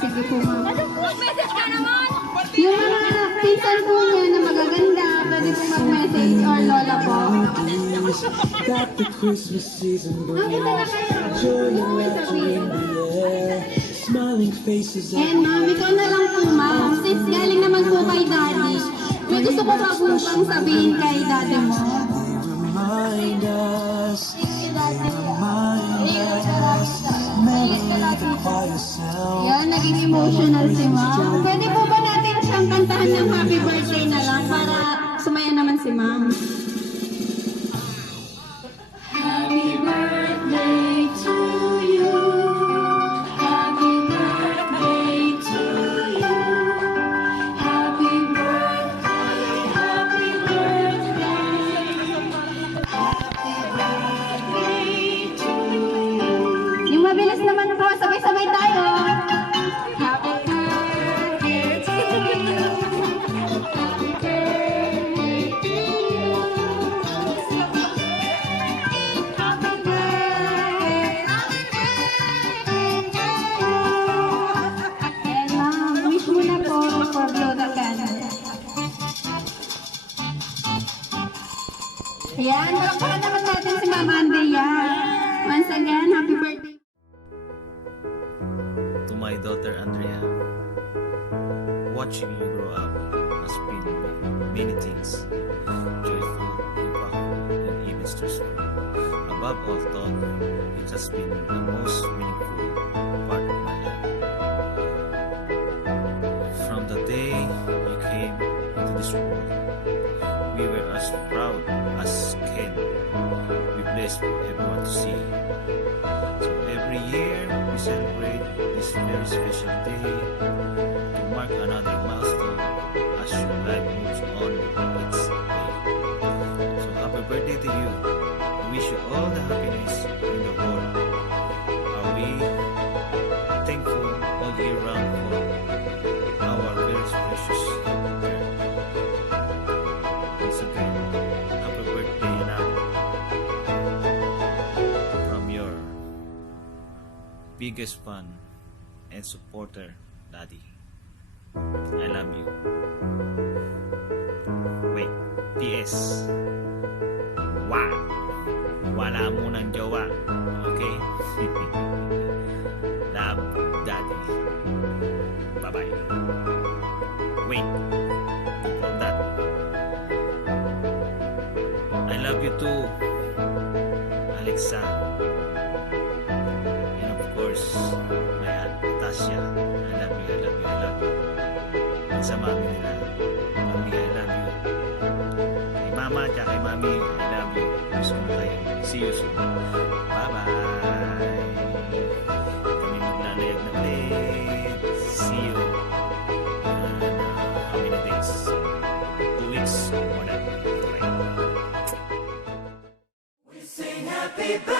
Sige po, ma'am. Mag-message ka naman! Yung mga pinsan po niya na magaganda, pwede po mag-message or lola po. Got the Christmas season Ang kita na kayo. Oo, sabihin. smiling faces And ma'am, ikaw na lang po, ma'am. Since galing naman po kay daddy, may gusto ko pa po bang sabihin kay daddy mo? remind us, memory the quiet sound. Yan, naging emotional si ma'am. Pwede po ba natin siyang kantahan ng happy birthday na lang para sumaya naman si ma'am? Happy birthday to you. Happy birthday to you. Happy birthday, happy birthday. Happy birthday to you. Yung mabilis naman po, sabay-sabay tayo. Happy birthday to you. Happy birthday to you. Happy birthday, happy birthday to you. And ma'am, wish mo na po for Lola Gana. Ayan, palakpakan naman natin si Mama Andrea. Once again, happy birthday. To my daughter Andrea, watching you grow up has been many things, joyful, impactful, and even stressful. Above all thought, it has been the most meaningful part of my life. From the day you came into this world, we were as proud as can be blessed for everyone to see. So every year we celebrate this very special day to mark another milestone as your life moves on its way. So happy birthday to you. I wish you all the happiness in the world. Are we thankful all year round for our very precious girl. Once again, happy birthday now from your biggest fan and supporter, Daddy. I love you. Wait, PS. Wow! Wala munang jowa. Okay? Love, Daddy. Bye-bye. Wait. Before that, I love you too, Alexa. And of course, my aunt Natasha. I love you, I love you, I love you. And sa mami nila, Mami, I love you. Kay mama at kay mami, I love you. Miss ko na kayo. See you soon. Bye-bye. Kami maglalayag na ulit. See you. How many days? 2 weeks or more than. Bye. Sing happy birthday.